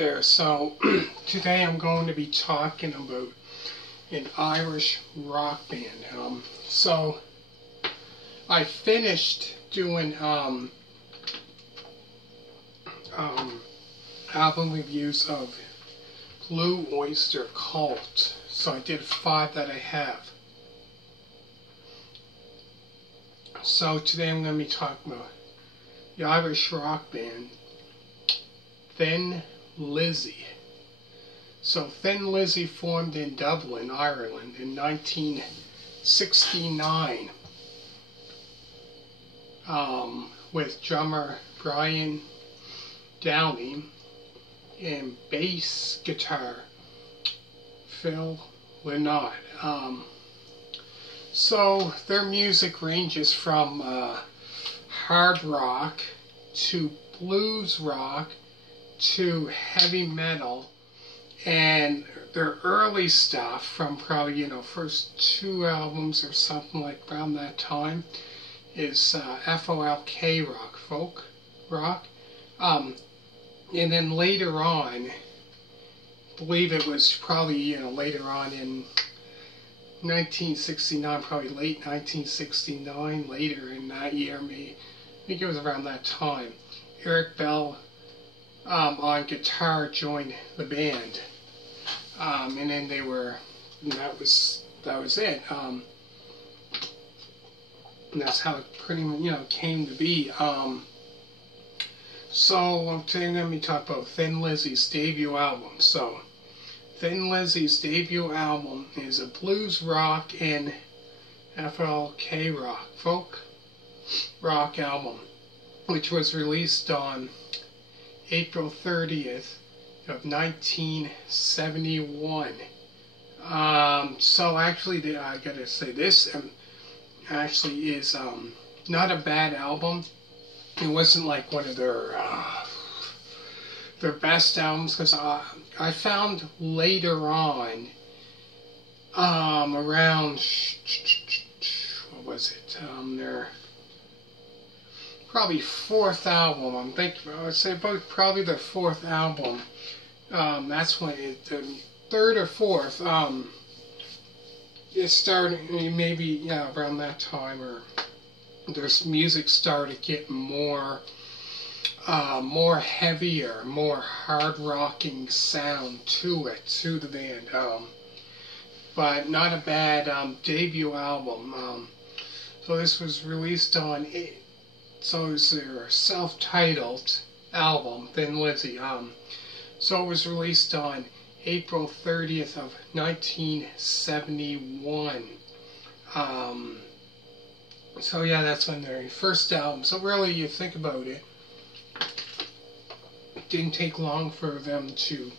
there. So today I'm going to be talking about an Irish rock band. So I finished doing album reviews of Blue Oyster Cult. So I did 5 that I have. So today I'm going to be talking about the Irish rock band Thin Lizzy. So Thin Lizzy formed in Dublin, Ireland in 1969 with drummer Brian Downey and bass guitar Phil Lynott. So their music ranges from hard rock to blues rock to heavy metal, and their early stuff from probably, first 2 albums or something like around that time is folk rock, folk rock. And then later on, I believe it was probably, later on in 1969, probably late 1969, later in that year, maybe, I think it was around that time, Eric Bell on guitar joined the band, and then they were, and that was it. And that's how it pretty much, came to be. So today I'm going to be talking about Thin Lizzy's debut album. So Thin Lizzy's debut album is a blues rock and folk rock album, which was released on April 30th of 1971. So actually, I gotta say, this actually is not a bad album. It wasn't like one of their best albums, because I found later on, around, what was it? Their probably 4th album. I would say about probably their 4th album. That's when it, 3rd or 4th. It started maybe around that time, or their music started getting more heavier, more hard rocking sound to the band. But not a bad debut album. So this was released on. So it was their self-titled album, Thin Lizzy. So it was released on April 30th of 1971. So yeah, that's when their first album. So really, you think about it, it didn't take long for them to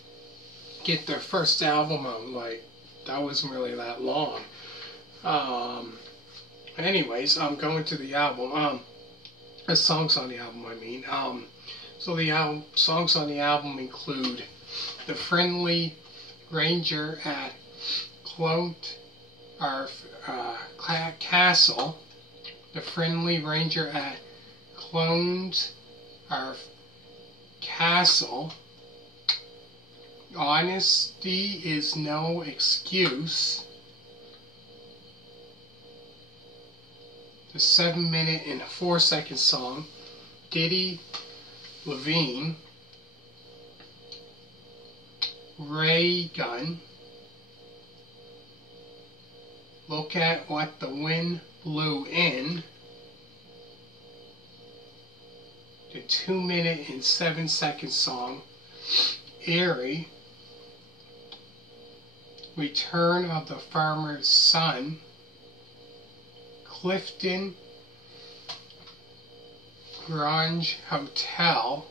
get their first album out. Like, that wasn't really that long. Anyways, going to the album. The songs on the album, I mean. So the songs on the album include The Friendly Ranger at Clontarf Castle, The Friendly Ranger at Clontarf Castle, Honesty is No Excuse, the 7-minute and 4-second song, Diddy Levine, Ray Gun, Look at What the Wind Blew In, the 2-minute and 7-second song, Eire, Return of the Farmer's Son, Clifton, Grange Hotel,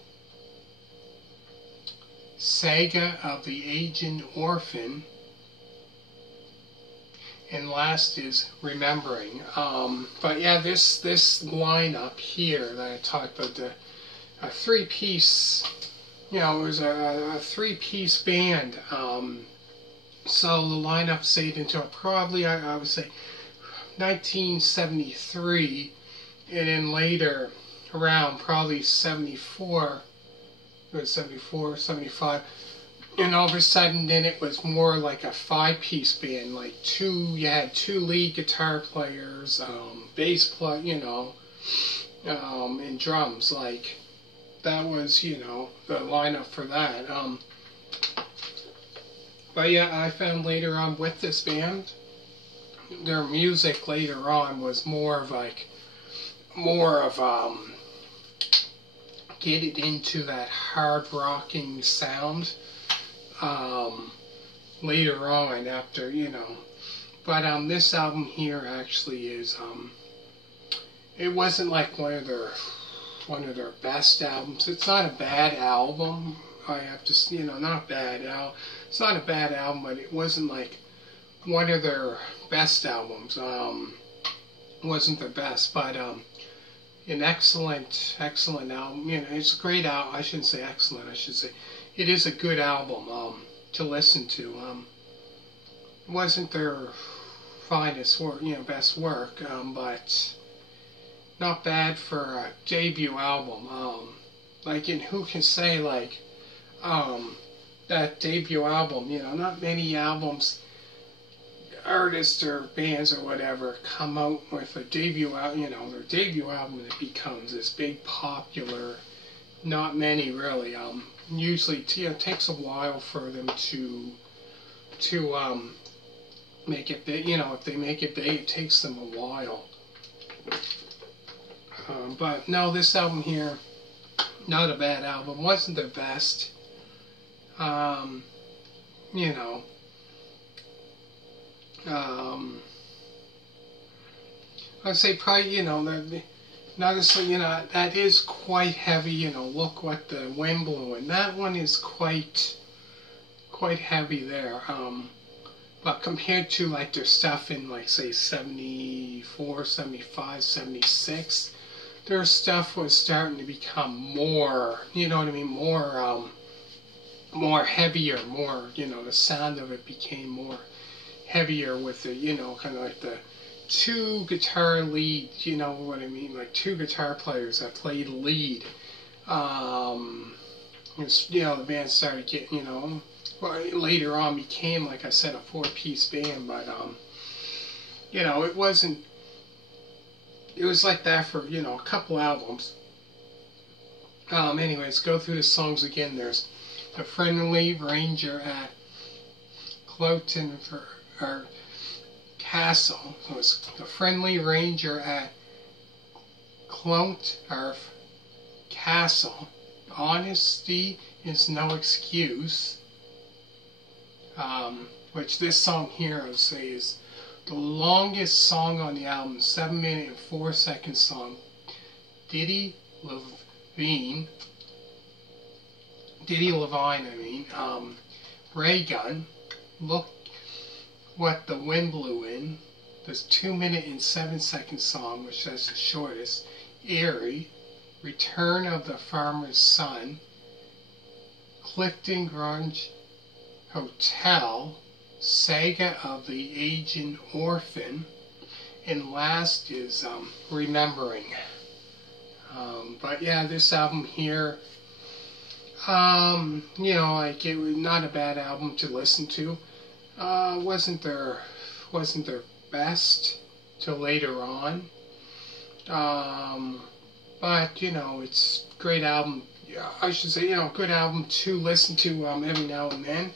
Saga of the Aging Orphan, and last is Remembering. But yeah, this lineup here that I talked about, a 3-piece, it was a 3-piece band. So the lineup stayed until probably, I would say, 1973, and then later around probably 74 it was 74, 75. And all of a sudden, then it was more like a five-piece band. Like you had two lead guitar players, bass player, and drums. Like that was, the lineup for that. But yeah, I found later on with this band, their music later on was more of get it into that hard rocking sound. Later on, after but this album here actually is it wasn't like one of their best albums. It's not a bad album. I have to, not bad it's not a bad album, but it wasn't like one of their best albums. Wasn't their best, but an excellent album. It's a great album. I shouldn't say excellent. I should say it is a good album to listen to. It wasn't their finest work, best work, but not bad for a debut album. And who can say that debut album? Not many artists or bands or whatever come out with a debut album. Their debut album that becomes this big popular. Not many really. Usually, it takes a while for them to make it big. If they make it big, it takes them a while. But no, this album here, not a bad album. Wasn't their best. I'd say probably, honestly, that is quite heavy, Look What the Wind Blew, and that one is quite heavy there. But compared to like their stuff in say 74, 75, 76, their stuff was starting to become more, more heavier, more, the sound of it became more heavier with the, kind of like the two guitar lead, like two guitar players that played lead. The band started getting, later on became, like I said, a four-piece band, but, it wasn't, it was like that for, a couple albums. Anyways, go through the songs again. There's The Friendly Ranger at Clontarf, or Castle. So it's The Friendly Ranger at Clontarf Castle. Honesty is no excuse. Which this song here, I would say, is the longest song on the album. 7-minute and 4-second song. Diddy Levine, Ray Gun, Look What the Wind Blew In, this 2-minute and 7-second song, which is the shortest. Eire, Return of the Farmer's Son, Clifton Grange Hotel, Saga of the Aging Orphan, and last is Remembering. But yeah, this album here, it was not a bad album to listen to. Wasn't their best till later on. But it's a great album. I should say, good album to listen to every now and then.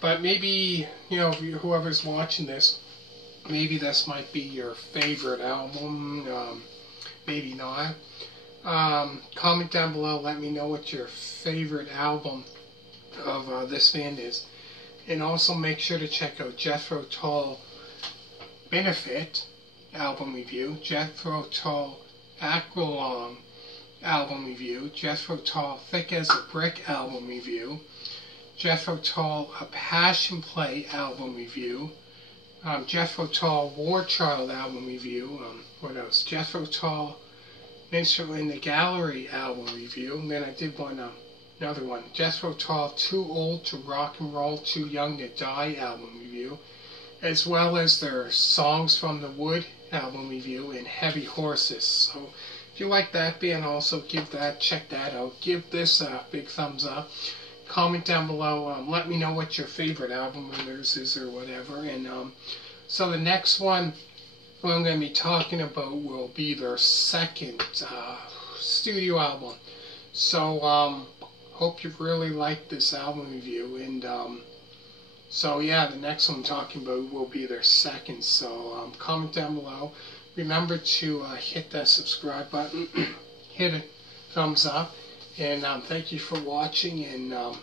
But maybe, whoever's watching this, maybe this might be your favorite album. Maybe not. Comment down below. Let me know what your favorite album of this band is. And also make sure to check out Jethro Tull Benefit album review, Jethro Tull Aqualung album review, Jethro Tull Thick as a Brick album review, Jethro Tull A Passion Play album review, Jethro Tull War Child album review, what else? Jethro Tull Minstrel in the Gallery album review, and then I did another one, Jethro Tull Too Old to Rock and Roll, Too Young to Die album review, as well as their Songs from the Wood album review and Heavy Horses. So if you like that band, also check that out. Give this a big thumbs up. Comment down below. Let me know what your favorite album of theirs is or whatever. And so the next one what I'm going to be talking about will be their second studio album. So hope you really liked this album review. And so yeah, the next one I'm talking about will be their second. So comment down below. Remember to hit that subscribe button, hit a thumbs up, and thank you for watching. And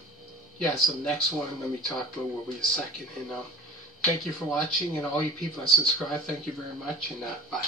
yeah, so the next one I'm going to be talking about will be the second. And thank you for watching, and all you people that subscribe, thank you very much, and bye.